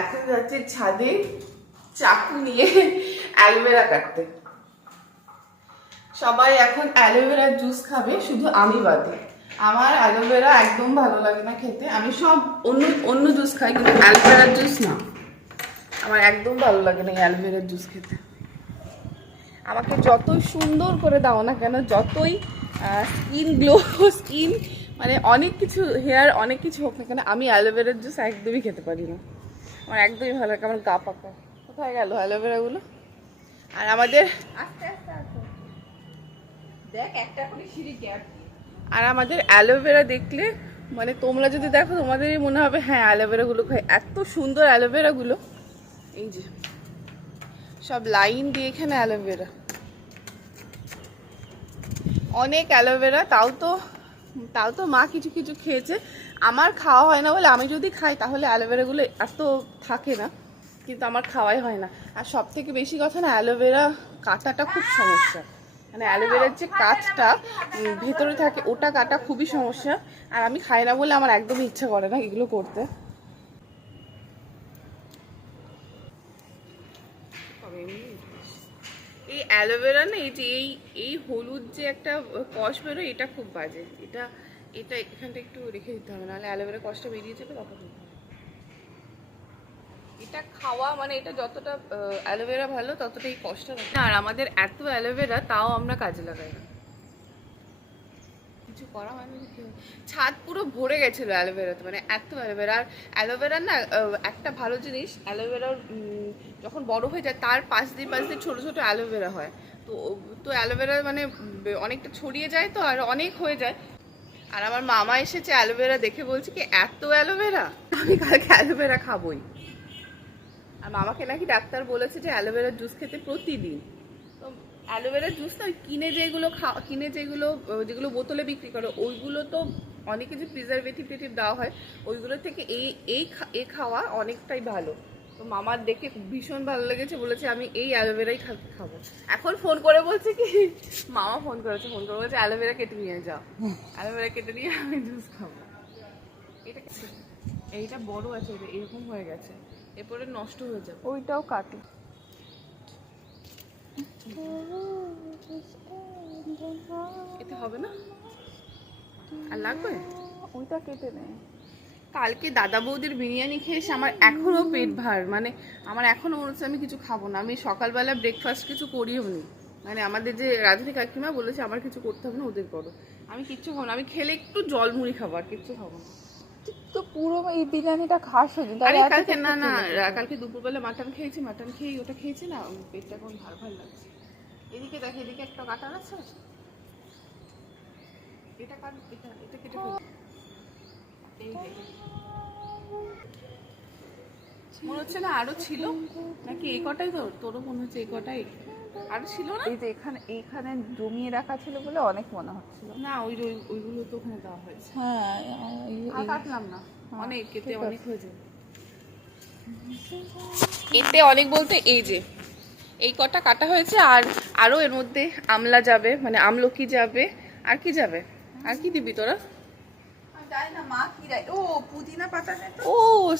এখন যাচ্ছে ছাদে চাকু নিয়ে অ্যালোভেরা কাটতে। সবাই এখন অ্যালোভেরা জুস খাবে, শুধু আমি বাদে। আমার অ্যালোভেরা একদম ভালো লাগে না খেতে। আমি সব অন্য অন্য জুস খাই, কিন্তু অ্যালোভেরার জুস না, আমার একদম ভালো লাগে না অ্যালোভেরার জুস খেতে। আমাকে যতই সুন্দর করে দাও না কেন, যতই স্কিন গ্লো, স্কিন মানে অনেক কিছু, হেয়ার অনেক কিছু হোক না কেন, আমি অ্যালোভেরার জুস একদমই খেতে পারি না। আমার একদমই ভালো লাগে, আমার গা পাকা। কোথায় গেল অ্যালোভেরাগুলো? আর আমাদের আস্তে আস্তে আসো, দেখ একটা করে সিঁড়ি গ্যাপ। আর আমাদের অ্যালোভেরা দেখলে মানে তোমরা যদি দেখো তোমাদেরই মনে হবে হ্যাঁ অ্যালোভেরাগুলো খাই। এত সুন্দর অ্যালোভেরাগুলো, এই যে সব লাইন দিয়ে এখানে অ্যালোভেরা, অনেক অ্যালোভেরা। তাও তো মা কিছু কিছু খেয়েছে, আমার খাওয়া হয় না বলে। আমি যদি খাই তাহলে অ্যালোভেরাগুলো এত থাকে না, কিন্তু আমার খাওয়াই হয় না। আর সব থেকে বেশি কথা না, অ্যালোভেরা কাটাটা খুব সমস্যা। মানে অ্যালোভেরার যে কাঠটা ভেতরে থাকে ওটা কাটা খুবই সমস্যা। আর আমি খাই না বলে আমার একদমই ইচ্ছা করে না এগুলো করতে। এই অ্যালোভেরা না, এই যে এই হলুদ যে একটা কষ বেরোয়, এটা খুব বাজে। এটা এটা এখানটা একটু রেখে দিতে হবে, নাহলে অ্যালোভেরা কষটা বেরিয়ে যাবে তখন। এটা খাওয়া মানে এটা যতটা অ্যালোভেরা ভালো ততটাই কষ্ট লাগে। আর আমাদের এত অ্যালোভেরা, তাও আমরা কাজে লাগাই না, কিছু করা হয় না। ছাদ পুরো ভরে গেছিলো অ্যালোভেরাতে, মানে এত অ্যালোভেরা। আর অ্যালোভেরার না একটা ভালো জিনিস, অ্যালোভেরার যখন বড় হয়ে যায় তার পাশ দিয়ে ছোটো ছোটো অ্যালোভেরা হয়। তো তো অ্যালোভেরা মানে অনেকটা ছড়িয়ে যায়, তো আর অনেক হয়ে যায়। আর আমার মামা এসেছে, অ্যালোভেরা দেখে বলছে কি এত অ্যালোভেরা, আমি কালকে অ্যালোভেরা খাবোই। আর মামাকে নাকি ডাক্তার বলেছে যে অ্যালোভেরার জুস খেতে প্রতিদিন। তো অ্যালোভেরার জুস না কিনে যেগুলো বোতলে বিক্রি করে, ওইগুলো তো অনেক কিছু প্রিজারভেটিভ দেওয়া হয়, ওইগুলো থেকে এই খাওয়া অনেকটাই ভালো। তো মামার দেখে ভীষণ ভালো লেগেছে, বলেছে আমি এই অ্যালোভেরাই খাবো। এখন ফোন করে বলছে কি, মামা ফোন করে বলছে অ্যালোভেরা কেটে নিয়ে যাও, অ্যালোভেরা কেটে নিয়ে আমি জুস খাবো। এইটা বড় আছে, এরকম হয়ে গেছে, এরপরে নষ্ট হয়ে যাবে। ওইটাও কাটি, এতে হবে না আর লাগবে, ওইটা কেটে নেই। কালকে দাদা বৌদির বিরিয়ানি খেয়ে এসে আমার এখনো পেট ভার, মানে আমার এখনো মনে হচ্ছে আমি কিছু খাবো না। আমি সকালবেলা ব্রেকফাস্ট কিছু করিও নি, মানে আমাদের যে রাধুনী কাকিমা বলেছে আমার কিছু করতে হবে না, ওদের করো। আমি কিচ্ছু খাবো না, আমি খেলে একটু জল মুড়ি খাবো, আর কিচ্ছু খাবো না। তো পুরো এই বিরিয়ানিটা খাস হয়ে যায়। আরে কালকে না কালকে দুপুরবেলা মাটন খেয়েছি, মাটন খেয়ে ওটা খেয়েছি না, পেটটা এখন ভার ভার লাগছে। এদিকে দেখ, এদিকে একটা কাটার আছে, এটা কাট, এটা কেটে ফেল। এই মনে হচ্ছে না আরো ছিল নাকি? এই কটাই তো, তোরও মনে হচ্ছে এই কটাই আরো ছিল না? এই যে এইখানে জমিয়ে রাখা ছিল বলে অনেক মনে হচ্ছিল। না ওইগুলো তো ওখানে দেওয়া হয়েছে। হ্যাঁ আর কাটলাম না, অনেক এতে অনেক হয়ে যাবে। এতে অনেক বলতে এই যে এই কটা কাটা হয়েছে, আর আরো এর মধ্যে আমলা যাবে, মানে আমলকি যাবে, আর কি যাবে, আর কি দিবি তোরা? ও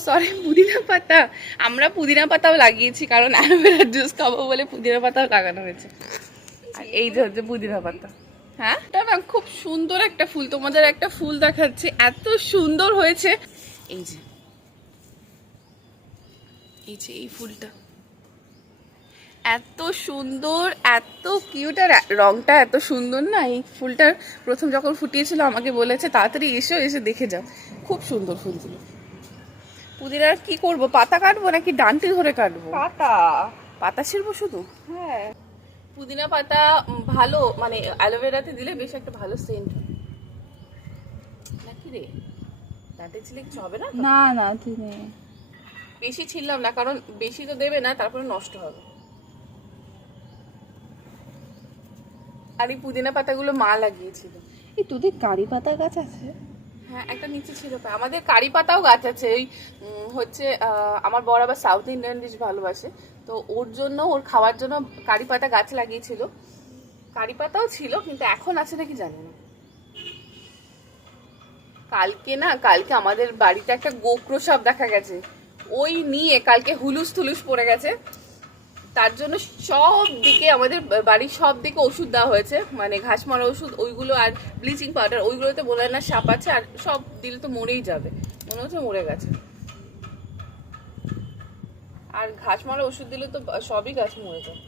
সরি, পুদিনা পাতা। আমরা পুদিনা পাতাও লাগিয়েছি, কারণ অ্যালোভেরার জুস খাবো বলে পুদিনা পাতাও লাগানো হয়েছে। আর এই যে হচ্ছে পুদিনা পাতা। হ্যাঁ, এটা না খুব সুন্দর একটা ফুল, তোমাদের একটা ফুল দেখাচ্ছে, এত সুন্দর হয়েছে। এই যে এই ফুলটা এত সুন্দর, এত কিউট, আর রংটা এত সুন্দর না। এই ফুলটার প্রথম যখন ফুটিয়েছিল আমাকে বলেছে তাড়াতাড়ি এসে দেখে যাও, খুব সুন্দর ফুলগুলো। পুদিনার কি করব, পাতা কাটবো নাকি ডান্টি ধরে কাটবো? পাতা ছিড়বো শুধু। হ্যাঁ, পুদিনা পাতা ভালো, মানে অ্যালোভেরাতে দিলে বেশ একটা ভালো সেন্ট নাকি রে? ডান্টি ছিলে কিছু হবে না? না ঠিক নেই, বেশি ছিললাম না, কারণ বেশি তো দেবে না, তারপরে নষ্ট হবে। আর এই পুদিনা পাতাগুলো মা লাগিয়েছিল। এই তোদের কারি পাতা গাছ আছে? হ্যাঁ, একটা নিচে ছিল। আমাদের কারি পাতাও গাছ আছে। ওই হচ্ছে আমার বড় আবার সাউথ ইন্ডিয়ান ডিশ ভালোবাসে, তো ওর জন্য, ওর খাওয়ার জন্য কারি পাতা গাছ লাগিয়েছিল। কারি পাতাও ছিল, কিন্তু এখন আছে নাকি জানি না। কালকে আমাদের বাড়িতে একটা গোপ্রসাব দেখা গেছে, ওই নিয়ে কালকে হুলুস থুলুস পড়ে গেছে, তার জন্য সব দিকে আমাদের বাড়ির সব দিকে ওষুধ দেওয়া হয়েছে, মানে ঘাস মারা ওষুধ ওইগুলো, আর ব্লিচিং পাউডার, ওইগুলোতে বলে না সাপ আছে, আর সব দিলে তো মরেই যাবে, মনে হচ্ছে মরে গেছে। আর ঘাস মারা ওষুধ দিলে তো সবই গাছ মরে যায়।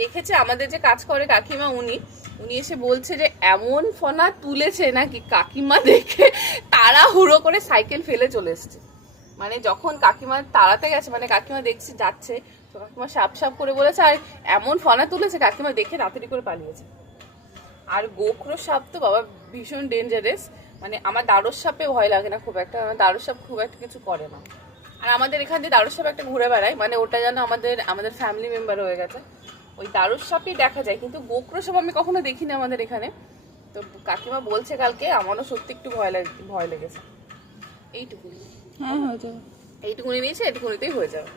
দেখেছে আমাদের যে কাজ করে কাকিমা, উনি এসে বলছে যে এমন ফনা তুলেছে নাকি, কাকিমা দেখে তাড়াহুড়ো করে সাইকেল ফেলে চলে এসছে। মানে যখন কাকিমা তাড়াতে গেছে, মানে কাকিমা দেখছি যাচ্ছে, তো কাকিমা সাপ সাপ করে বলেছে, আর এমন ফনা তুলেছে কাকিমা দেখে তাড়াতাড়ি করে পালিয়েছে। আর গোখরো সাপ তো বাবা ভীষণ ডেঞ্জারাস, মানে আমার দারুস সাপে ভয় লাগে না খুব একটা, আমার দারুস সাপ খুব একটা কিছু করে না। আর আমাদের এখান দিয়ে দারুস সাপ একটা ঘুরে বেড়ায়, মানে ওটা যেন আমাদের ফ্যামিলি মেম্বার হয়ে গেছে, ওই দারুস সাপই দেখা যায়, কিন্তু গোখরো সাপ আমি কখনো দেখিনি আমাদের এখানে। তো কাকিমা বলছে কালকে, আমারও সত্যি একটু ভয় লেগেছে। এইটুকুনি হ্যাঁ হয়ে যাবে। এইটুকুনি নিয়েছে, এইটুকুনিতেই হয়ে যাবে।